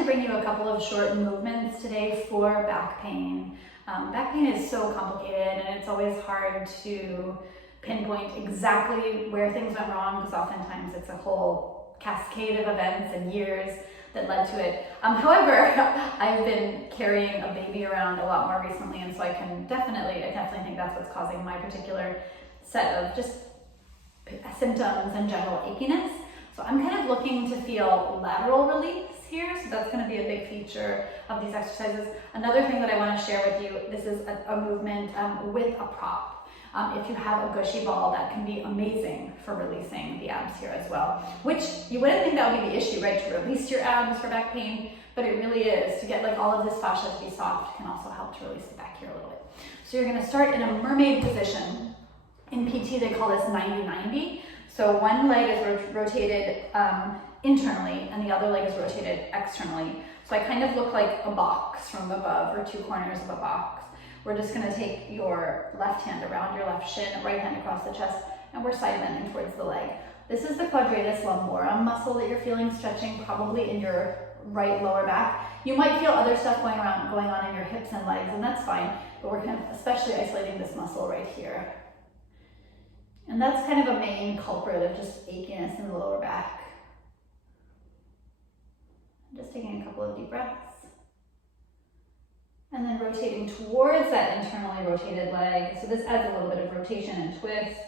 to bring you a couple of short movements today for back pain. Back pain is so complicated and it's always hard to pinpoint exactly where things went wrong because oftentimes it's a whole cascade of events and years that led to it. However, I've been carrying a baby around a lot more recently, and so I definitely think that's what's causing my particular set of just symptoms and general achiness. So I'm kind of looking to feel lateral release here, so that's going to be a big feature of these exercises. Another thing that I want to share with you, this is a movement with a prop. If you have a gushy ball, that can be amazing for releasing the abs here as well, which you wouldn't think that would be the issue, right, to release your abs for back pain, but it really is. To get like all of this fascia to be soft can also help to release the back here a little bit. So you're going to start in a mermaid position. In PT, they call this 90-90. So one leg is rotated internally and the other leg is rotated externally. So I kind of look like a box from above, or two corners of a box. We're just going to take your left hand around your left shin, right hand across the chest, and we're side bending towards the leg. This is the Quadratus Lumborum muscle that you're feeling stretching probably in your right lower back. You might feel other stuff going on in your hips and legs, and that's fine, but we're kind of especially isolating this muscle right here. And that's kind of a main culprit of just achiness in the lower back. Just taking a couple of deep breaths. And then rotating towards that internally rotated leg. So this adds a little bit of rotation and twist.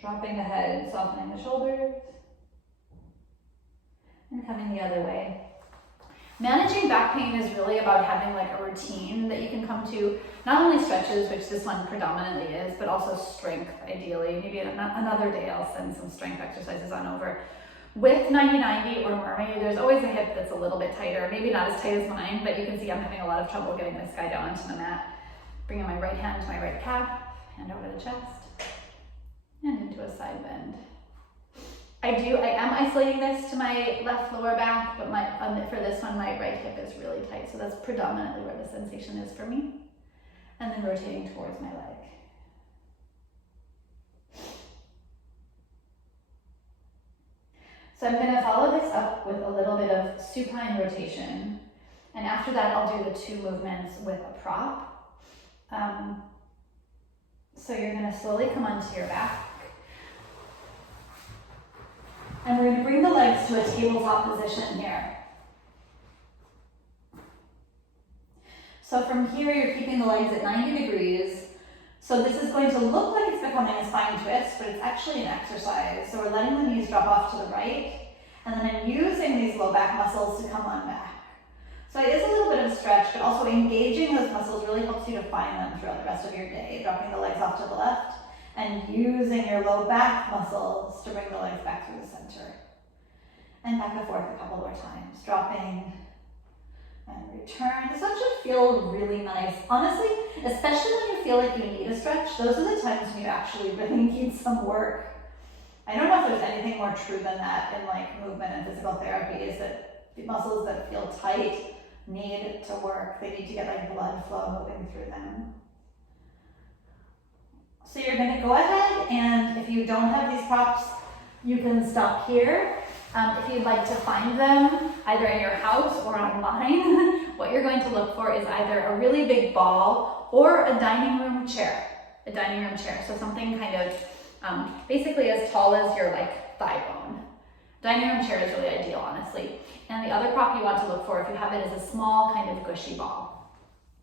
Dropping the head, softening the shoulders. And coming the other way. Managing back pain is really about having like a routine that you can come to. Not only stretches, which this one predominantly is, but also strength, ideally. Maybe another day I'll send some strength exercises on over. With 90-90 or Mermaid, there's always a hip that's a little bit tighter. Maybe not as tight as mine, but you can see I'm having a lot of trouble getting this guy down onto the mat. Bringing my right hand to my right calf, hand over the chest, and into a side bend. I am isolating this to my left lower back, but for this one, my right hip is really tight. So that's predominantly where the sensation is for me. And then rotating towards my leg. So I'm going to follow this up with a little bit of supine rotation. And after that, I'll do the two movements with a prop. So you're going to slowly come onto your back. And we're going to bring the legs to a tabletop position here. So from here, you're keeping the legs at 90 degrees. So this is going to look like it's becoming a spine twist, but it's actually an exercise. So we're letting the knees drop off to the right, and then I'm using these low back muscles to come on back. So it is a little bit of a stretch, but also engaging those muscles really helps you to find them throughout the rest of your day, dropping the legs off to the left, and using your low back muscles to bring the legs back through the center. And back and forth a couple more times, dropping and return. This one should feel really nice. Honestly, especially when you feel like you need a stretch, those are the times when you actually really need some work. I don't know if there's anything more true than that in like movement and physical therapy, is that the muscles that feel tight need to work. They need to get like blood flow moving through them. So you're going to go ahead, and if you don't have these props, you can stop here. If you'd like to find them either in your house or online, what you're going to look for is either a really big ball or a dining room chair. A dining room chair, so something kind of basically as tall as your like thigh bone. Dining room chair is really ideal, honestly. And the other prop you want to look for, if you have it, is a small kind of gushy ball.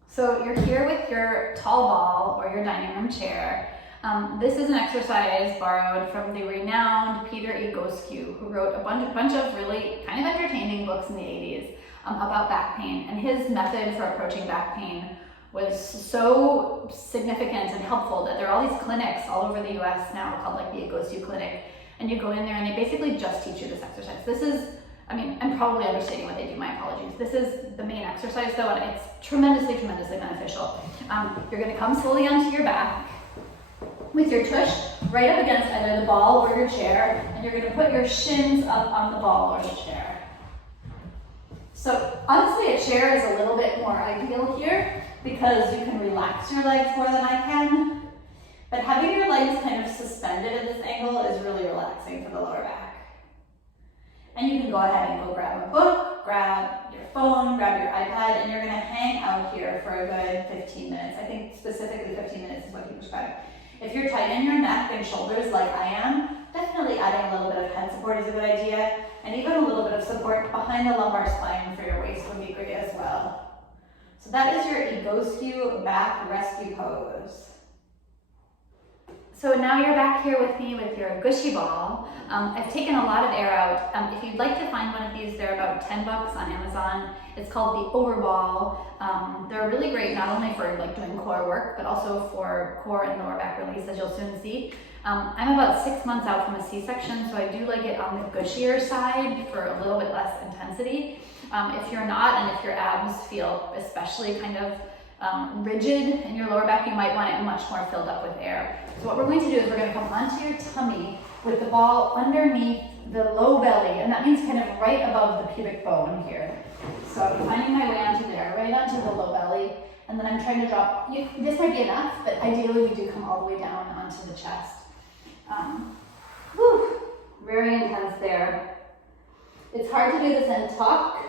So you're here with your tall ball or your dining room chair. This is an exercise borrowed from the renowned Egoscue, who wrote a bunch of really kind of entertaining books in the 80s about back pain. And his method for approaching back pain was so significant and helpful that there are all these clinics all over the US now called like the Egoscue Clinic. And you go in there and they basically just teach you this exercise. This is, I'm probably understating what they do, my apologies. This is the main exercise though, and it's tremendously beneficial. You're gonna come slowly onto your back, with your tush right up against either the ball or your chair, and you're going to put your shins up on the ball or the chair. So honestly, a chair is a little bit more ideal here because you can relax your legs more than I can, but having your legs kind of suspended at this angle is really relaxing for the lower back. And you can go ahead and go grab a book grab your phone, grab your iPad, and you're gonna hang out here for a good 15 minutes. I think specifically 15 minutes is what he prescribed. If you're tight in your neck and shoulders like I am, definitely adding a little bit of head support is a good idea, and even a little bit of support behind the lumbar spine for your waist would be great as well. So that is your Egoscue back rescue pose. So now you're back here with me with your gushy ball. I've taken a lot of air out. If you'd like to find one of these, they're about $10 on Amazon. It's called the Overball. They're really great not only for like doing core work, but also for core and lower back release, as you'll soon see. I'm about 6 months out from a C-section, so I do like it on the gushier side for a little bit less intensity. If you're not, and if your abs feel especially kind of rigid in your lower back, you might want it much more filled up with air. So what we're going to do is we're going to come onto your tummy with the ball underneath the low belly, and that means kind of right above the pubic bone here. So I'm finding my way onto there, right onto the low belly, and then I'm trying to drop. This might be enough, but ideally we do come all the way down onto the chest. Very intense there. It's hard to do this and talk,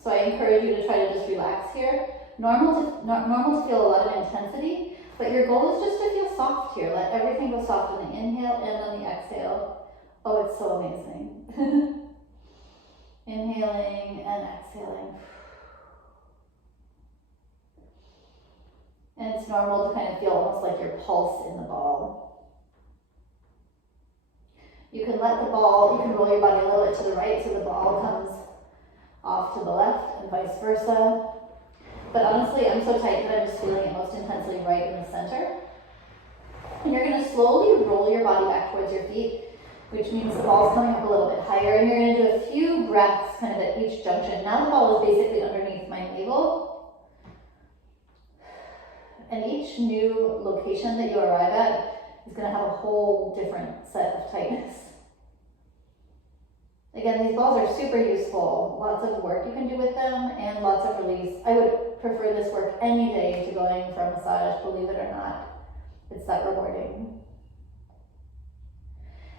so I encourage you to try to just relax here. Normal to feel a lot of intensity, but your goal is just to feel soft here. Let everything go soft on the inhale and on the exhale. Oh, it's so amazing. Inhaling and exhaling. And it's normal to kind of feel almost like your pulse in the ball. You can let the ball, you can roll your body a little bit to the right so the ball comes off to the left and vice versa. But honestly, I'm so tight that I'm just feeling it most intensely right in the center. And you're going to slowly roll your body back towards your feet, which means the ball's coming up a little bit higher, and you're going to do a few breaths kind of at each junction. Now the ball is basically underneath my navel. And each new location that you arrive at is going to have a whole different set of tightness. Again, these balls are super useful. Lots of work you can do with them and lots of release. I would prefer this work any day to going for a massage, believe it or not. It's that rewarding.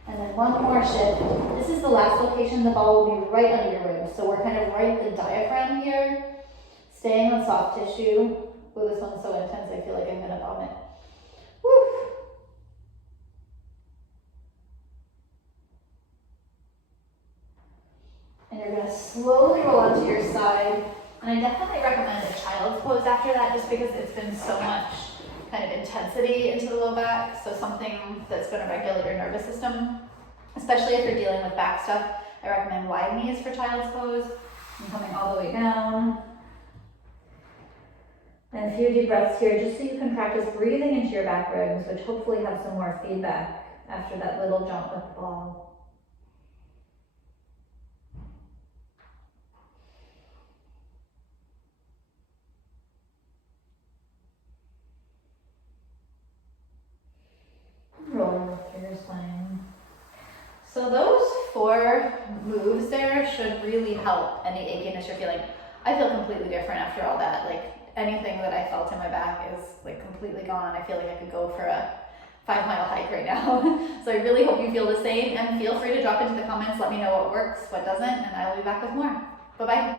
And then one more shift. This is the last location. The ball will be right under your ribs. So we're kind of right at the diaphragm here, staying on soft tissue. Oh, this one's so intense, I feel like I'm gonna vomit. Woo! And you're gonna slowly roll onto your side. And I definitely recommend a child's pose after that, just because it's been so much kind of intensity into the low back. So something that's gonna regulate your nervous system, especially if you're dealing with back stuff. I recommend wide knees for child's pose. I'm coming all the way down. And a few deep breaths here, just so you can practice breathing into your back ribs, which hopefully have some more feedback after that little jump with the ball. Rolling through your spine. So those 4 moves there should really help any achiness you're feeling. I feel completely different after all that. Like anything that I felt in my back is like completely gone. I feel like I could go for a 5-mile hike right now. So I really hope you feel the same, and feel free to drop into the comments. Let me know what works, what doesn't, and I will be back with more. Bye-bye.